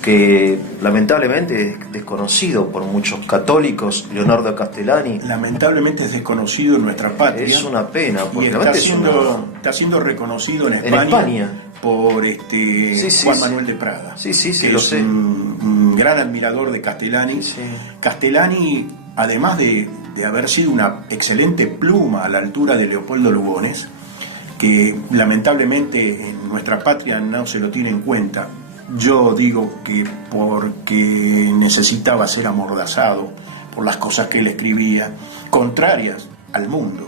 que lamentablemente es desconocido por muchos católicos. Leonardo Castellani lamentablemente es desconocido en nuestra patria. Es una pena, porque está siendo reconocido en España por Juan Manuel de Prada, que lo sé. Un gran admirador de Castellani. Castellani, además de haber sido una excelente pluma a la altura de Leopoldo Lugones, que lamentablemente en nuestra patria no se lo tiene en cuenta. Yo digo que porque necesitaba ser amordazado por las cosas que él escribía, contrarias al mundo.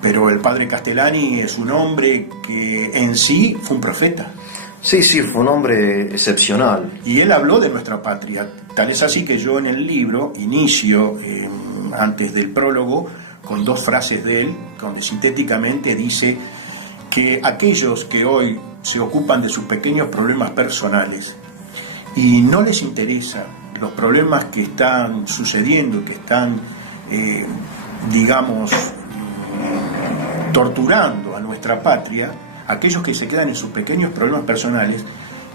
Pero el padre Castellani es un hombre que en sí fue un profeta. Sí, fue un hombre excepcional. Y él habló de nuestra patria. Tal es así que yo en el libro inicio, antes del prólogo, con dos frases de él, donde sintéticamente dice que aquellos que hoy se ocupan de sus pequeños problemas personales y no les interesa los problemas que están sucediendo, que están, torturando a nuestra patria, aquellos que se quedan en sus pequeños problemas personales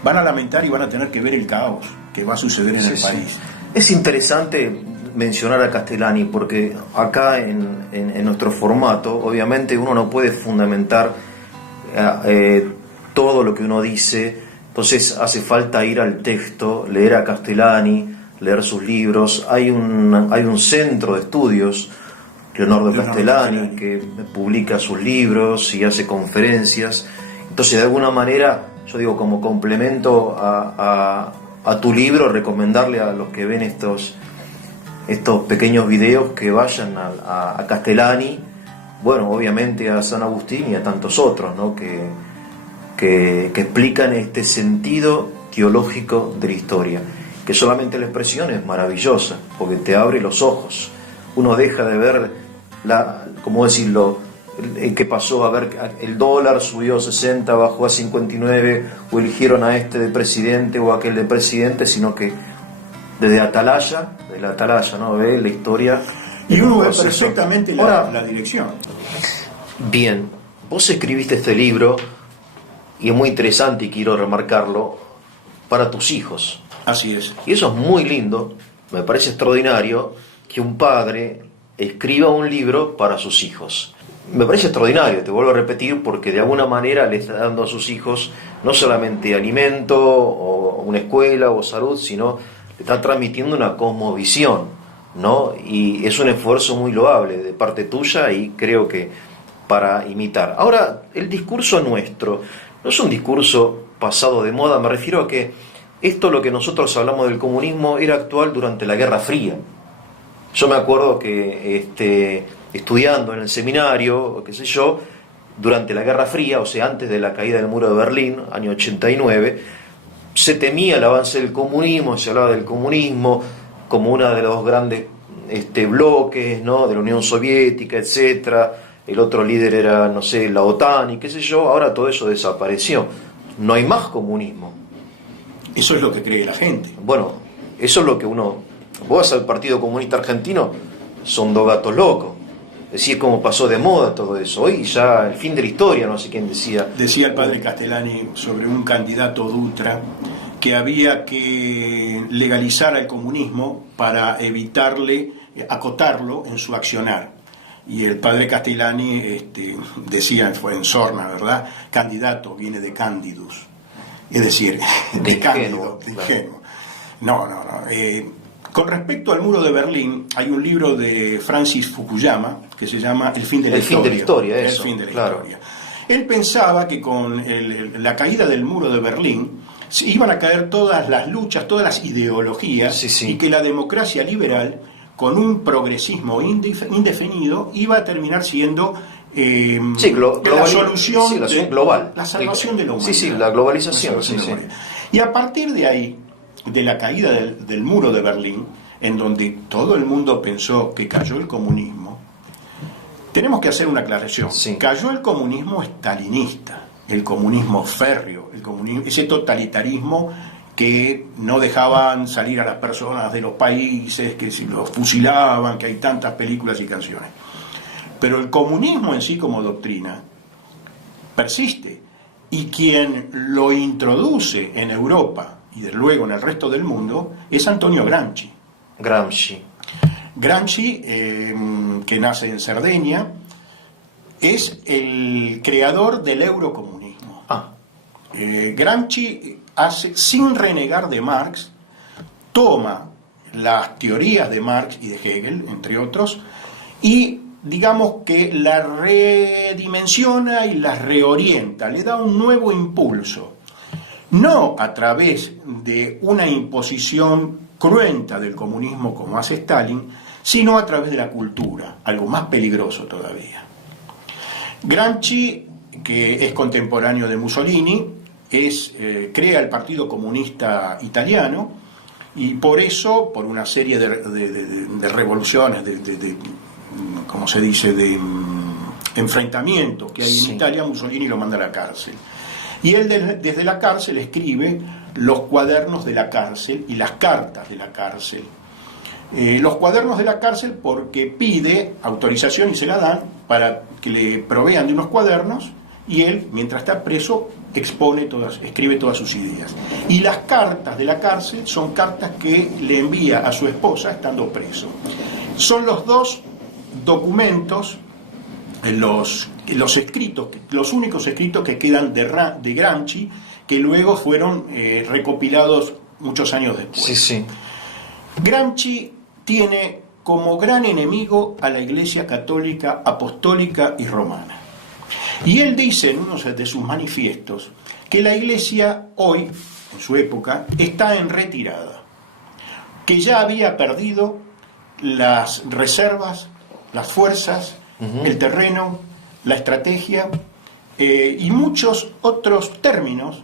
van a lamentar y van a tener que ver el caos que va a suceder en el país. Es interesante mencionar a Castellani porque acá en nuestro formato obviamente uno no puede fundamentar todo lo que uno dice, entonces hace falta ir al texto, leer a Castellani, leer sus libros. Hay un centro de estudios, Leonardo Castellani, que publica sus libros y hace conferencias. Entonces, de alguna manera, yo digo, como complemento a tu libro, recomendarle a los que ven estos pequeños videos que vayan a Castellani, bueno, obviamente a San Agustín y a tantos otros, ¿no? que explican este sentido teológico de la historia, que solamente la expresión es maravillosa, porque te abre los ojos. Uno deja de ver qué pasó, a ver, el dólar subió a 60, bajó a 59, o eligieron a este de presidente o aquel de presidente, sino que desde la atalaya, ¿no? Ve la historia. Y uno ve perfectamente la dirección. Bien, vos escribiste este libro, y es muy interesante y quiero remarcarlo, para tus hijos. Así es. Y eso es muy lindo, me parece extraordinario que un padre escriba un libro para sus hijos. Me parece extraordinario, te vuelvo a repetir, porque de alguna manera le está dando a sus hijos no solamente alimento o una escuela o salud, sino le está transmitiendo una cosmovisión, ¿no? Y es un esfuerzo muy loable de parte tuya y creo que para imitar. Ahora, el discurso nuestro no es un discurso pasado de moda, me refiero a que esto, lo que nosotros hablamos del comunismo, era actual durante la Guerra Fría. Yo me acuerdo que estudiando en el seminario, qué sé yo, durante la Guerra Fría, o sea, antes de la caída del muro de Berlín, año 89, se temía el avance del comunismo, se hablaba del comunismo como uno de los grandes bloques, ¿no?, de la Unión Soviética, etcétera. El otro líder era, no sé, la OTAN y qué sé yo. Ahora todo eso desapareció. No hay más comunismo. Eso es lo que cree la gente. Bueno, eso es lo que uno... Vos vas al Partido Comunista Argentino, son dos gatos locos. Es decir, cómo pasó de moda todo eso. Hoy ya el fin de la historia, no sé quién decía. Decía el padre Castellani sobre un candidato Dutra que había que legalizar el comunismo para evitarle, acotarlo en su accionar. Y el padre Castellani decía, fue en sorna, ¿verdad? Candidato viene de Candidus, es decir, de Cándido, de ingenuo. No. Con respecto al muro de Berlín, hay un libro de Francis Fukuyama que se llama El fin de la historia. El fin de la historia, eso. El fin de la historia. Él pensaba que con la caída del muro de Berlín iban a caer todas las luchas, todas las ideologías, sí. Y que la democracia liberal, con un progresismo indefinido, iba a terminar siendo la solución global. La salvación de la humanidad. Sí, la globalización. Y a partir de ahí, de la caída del muro de Berlín, en donde todo el mundo pensó que cayó el comunismo, tenemos que hacer una aclaración. Sí. Cayó el comunismo stalinista, el comunismo férreo, ese totalitarismo que no dejaban salir a las personas de los países, que se los fusilaban, que hay tantas películas y canciones. Pero el comunismo en sí como doctrina persiste, y quien lo introduce en Europa y desde luego en el resto del mundo es Antonio Gramsci. Gramsci, que nace en Cerdeña, es el creador del eurocomunismo. Gramsci sin renegar de Marx, toma las teorías de Marx y de Hegel, entre otros, y digamos que las redimensiona y las reorienta, le da un nuevo impulso, no a través de una imposición cruenta del comunismo como hace Stalin, sino a través de la cultura, algo más peligroso todavía. Gramsci, que es contemporáneo de Mussolini, crea el Partido Comunista Italiano, y por eso, por una serie de revoluciones, ¿cómo se dice?, de enfrentamientos que hay en Italia, Mussolini lo manda a la cárcel. Y él desde la cárcel escribe los cuadernos de la cárcel y las cartas de la cárcel. Los cuadernos de la cárcel porque pide autorización y se la dan para que le provean de unos cuadernos, y él, mientras está preso, escribe todas sus ideas. Y las cartas de la cárcel son cartas que le envía a su esposa estando preso. Son los dos documentos, los escritos, los únicos escritos que quedan de Gramsci, que luego fueron recopilados muchos años después. Gramsci tiene como gran enemigo a la Iglesia Católica, Apostólica y Romana. Y él dice en uno de sus manifiestos que la Iglesia hoy, en su época, está en retirada, que ya había perdido las reservas, las fuerzas, el terreno, la estrategia y muchos otros términos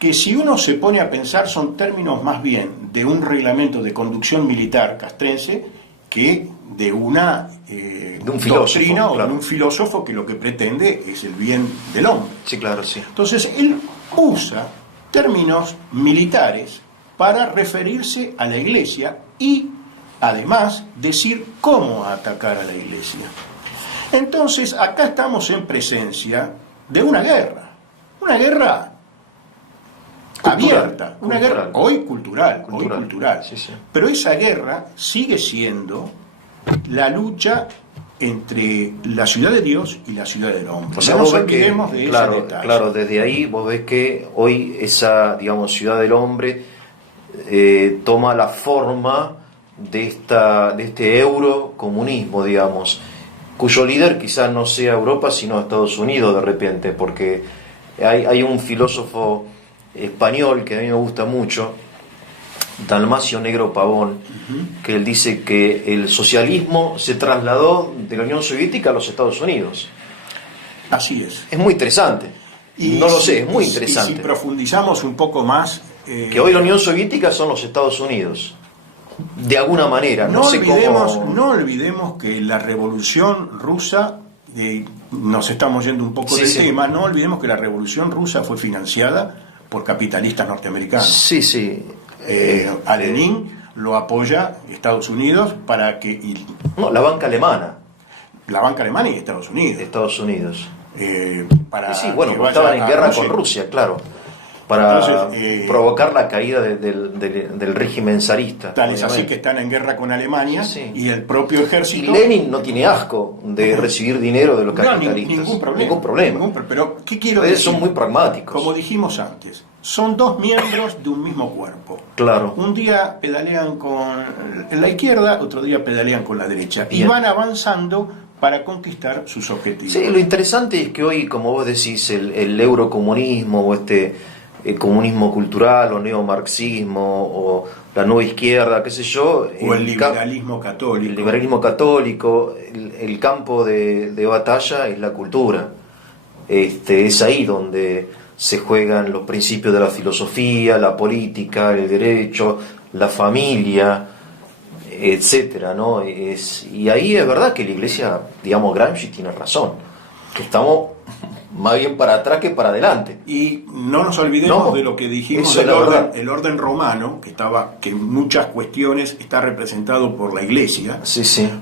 que, si uno se pone a pensar, son términos más bien de un reglamento de conducción militar castrense que de una doctrina o de un filósofo que lo que pretende es el bien del hombre. Entonces él usa términos militares para referirse a la Iglesia y además decir cómo atacar a la Iglesia. Entonces acá estamos en presencia de una guerra abierta, una guerra hoy cultural. Pero esa guerra sigue siendo la lucha entre la ciudad de Dios y la ciudad del hombre. O sea, no nos vos ves que, olvidemos de ese claro, detalle. claro, desde ahí vos ves que hoy esa, digamos, ciudad del hombre toma la forma de este eurocomunismo, digamos, cuyo líder quizás no sea Europa, sino Estados Unidos de repente, porque hay un filósofo español que a mí me gusta mucho, Dalmacio Negro Pavón, que él dice que el socialismo se trasladó de la Unión Soviética a los Estados Unidos. Así es. Es muy interesante. No lo sé, es muy interesante. Y si profundizamos un poco más... que hoy la Unión Soviética son los Estados Unidos. De alguna manera. No sé cómo... No olvidemos que la Revolución Rusa, nos estamos yendo un poco del tema, no olvidemos que la Revolución Rusa fue financiada por capitalistas norteamericanos. Sí, sí. A Lenin lo apoya Estados Unidos para que... No, la banca alemana. La banca alemana y Estados Unidos. Estados Unidos. Para sí, bueno, estaban en guerra con Rusia, claro. Para provocar la caída del régimen zarista. Tal es así que están en guerra con Alemania y el propio ejército... Y Lenin no tiene asco de recibir dinero de los capitalistas. Ningún problema. Pero, ¿qué quiero decir? Son muy pragmáticos. Como dijimos antes, son dos miembros de un mismo cuerpo. Claro. Un día pedalean con la izquierda, otro día pedalean con la derecha. Bien. Y van avanzando para conquistar sus objetivos. Sí, lo interesante es que hoy, como vos decís, el eurocomunismo o comunismo cultural o neomarxismo o la nueva izquierda, qué sé yo, o el liberalismo católico. El liberalismo católico, el campo de batalla es la cultura. Es ahí donde se juegan los principios de la filosofía, la política, el derecho, la familia, etcétera, ¿no? Y ahí es verdad que la Iglesia, digamos, Gramsci tiene razón, que estamos más bien para atrás que para adelante. Y no nos olvidemos de lo que dijimos del el orden romano, que en muchas cuestiones está representado por la Iglesia,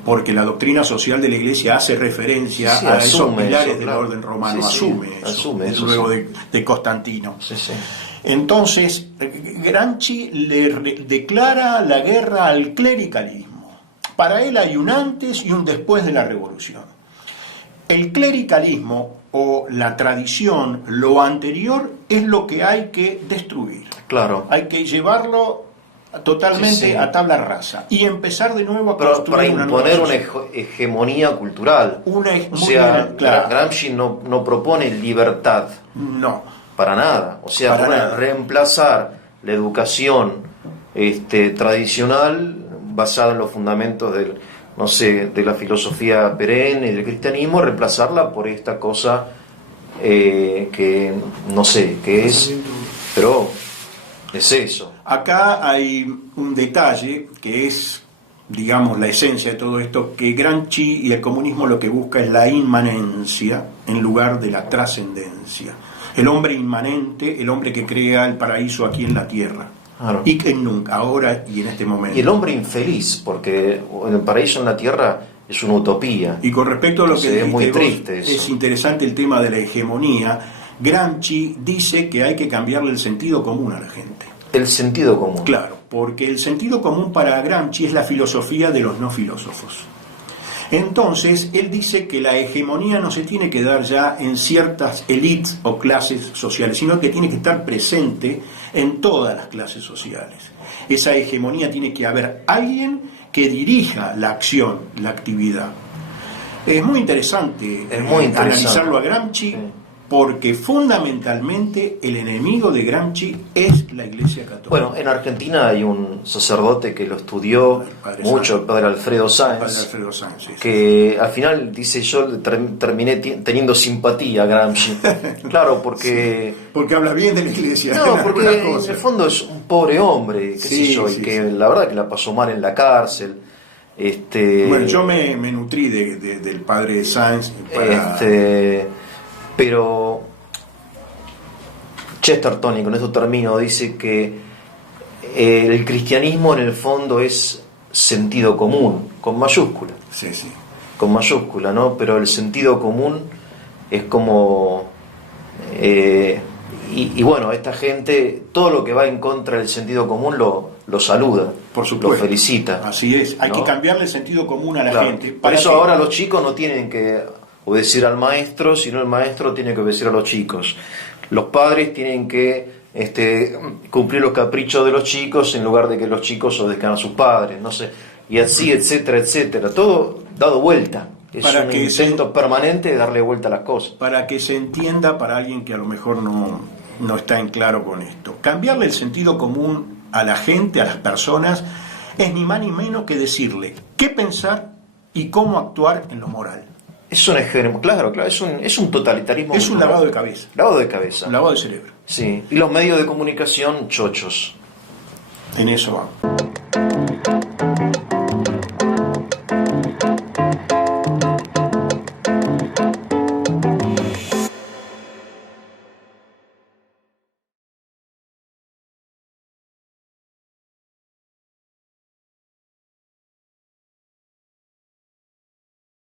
porque la doctrina social de la Iglesia hace referencia a esos pilares del orden romano, asume eso, luego de Constantino. Entonces, Gramsci le declara la guerra al clericalismo. Para él hay un antes y un después de la revolución. El clericalismo o la tradición, lo anterior, es lo que hay que destruir. Claro. Hay que llevarlo totalmente a tabla rasa y empezar de nuevo a construir para imponer una hegemonía cultural. Gramsci no propone libertad. No. Para nada. O sea, reemplazar la educación tradicional basada en los fundamentos de la filosofía perenne y del cristianismo, reemplazarla por esta cosa que no sé qué es, pero es eso. Acá hay un detalle que es, digamos, la esencia de todo esto, que Gramsci y el comunismo lo que busca es la inmanencia en lugar de la trascendencia. El hombre inmanente, el hombre que crea el paraíso aquí en la tierra. Claro. Y que nunca, ahora y en este momento. Y el hombre infeliz, porque el paraíso en la tierra es una utopía. Y con respecto a lo que es muy triste eso. Es interesante el tema de la hegemonía. Gramsci dice que hay que cambiarle el sentido común a la gente. El sentido común. Claro, porque el sentido común para Gramsci es la filosofía de los no filósofos. Entonces, él dice que la hegemonía no se tiene que dar ya en ciertas élites o clases sociales, sino que tiene que estar presente en todas las clases sociales. Esa hegemonía tiene que haber alguien que dirija la acción, la actividad. Es muy interesante, analizarlo a Gramsci, porque fundamentalmente el enemigo de Gramsci es la Iglesia Católica. Bueno, en Argentina hay un sacerdote que lo estudió mucho, el padre Alfredo Sáenz, que al final dice: yo terminé teniendo simpatía a Gramsci. Claro, porque habla bien de la Iglesia. No, porque en el fondo es un pobre hombre, qué sé yo, y que la verdad que la pasó mal en la cárcel. Bueno, yo me nutrí del padre Sáenz para... Pero Chesterton, y con esto termino, dice que el cristianismo en el fondo es sentido común, con mayúscula. Con mayúscula, ¿no? Pero el sentido común es como... y bueno, esta gente, todo lo que va en contra del sentido común lo lo saluda, Por lo supuesto. felicita. Así es, hay ¿no? que cambiarle el sentido común a la Claro. gente. Por eso que- ahora los chicos no tienen que obedecer al maestro, sino el maestro tiene que obedecer a los chicos. Los padres tienen que cumplir los caprichos de los chicos en lugar de que los chicos obedezcan a sus padres, no sé, y así, etcétera, etcétera. Todo dado vuelta. Es Para un que intento permanente de darle vuelta a las cosas. Para que se entienda para alguien que a lo mejor no está en claro con esto. Cambiarle el sentido común a la gente, a las personas, es ni más ni menos que decirle qué pensar y cómo actuar en lo moral. Es un ejemplo, claro, es un totalitarismo. Es un cultural. lavado de cabeza, Lavado de cabeza. un lavado de cerebro. Sí, y los medios de comunicación chochos. En eso vamos.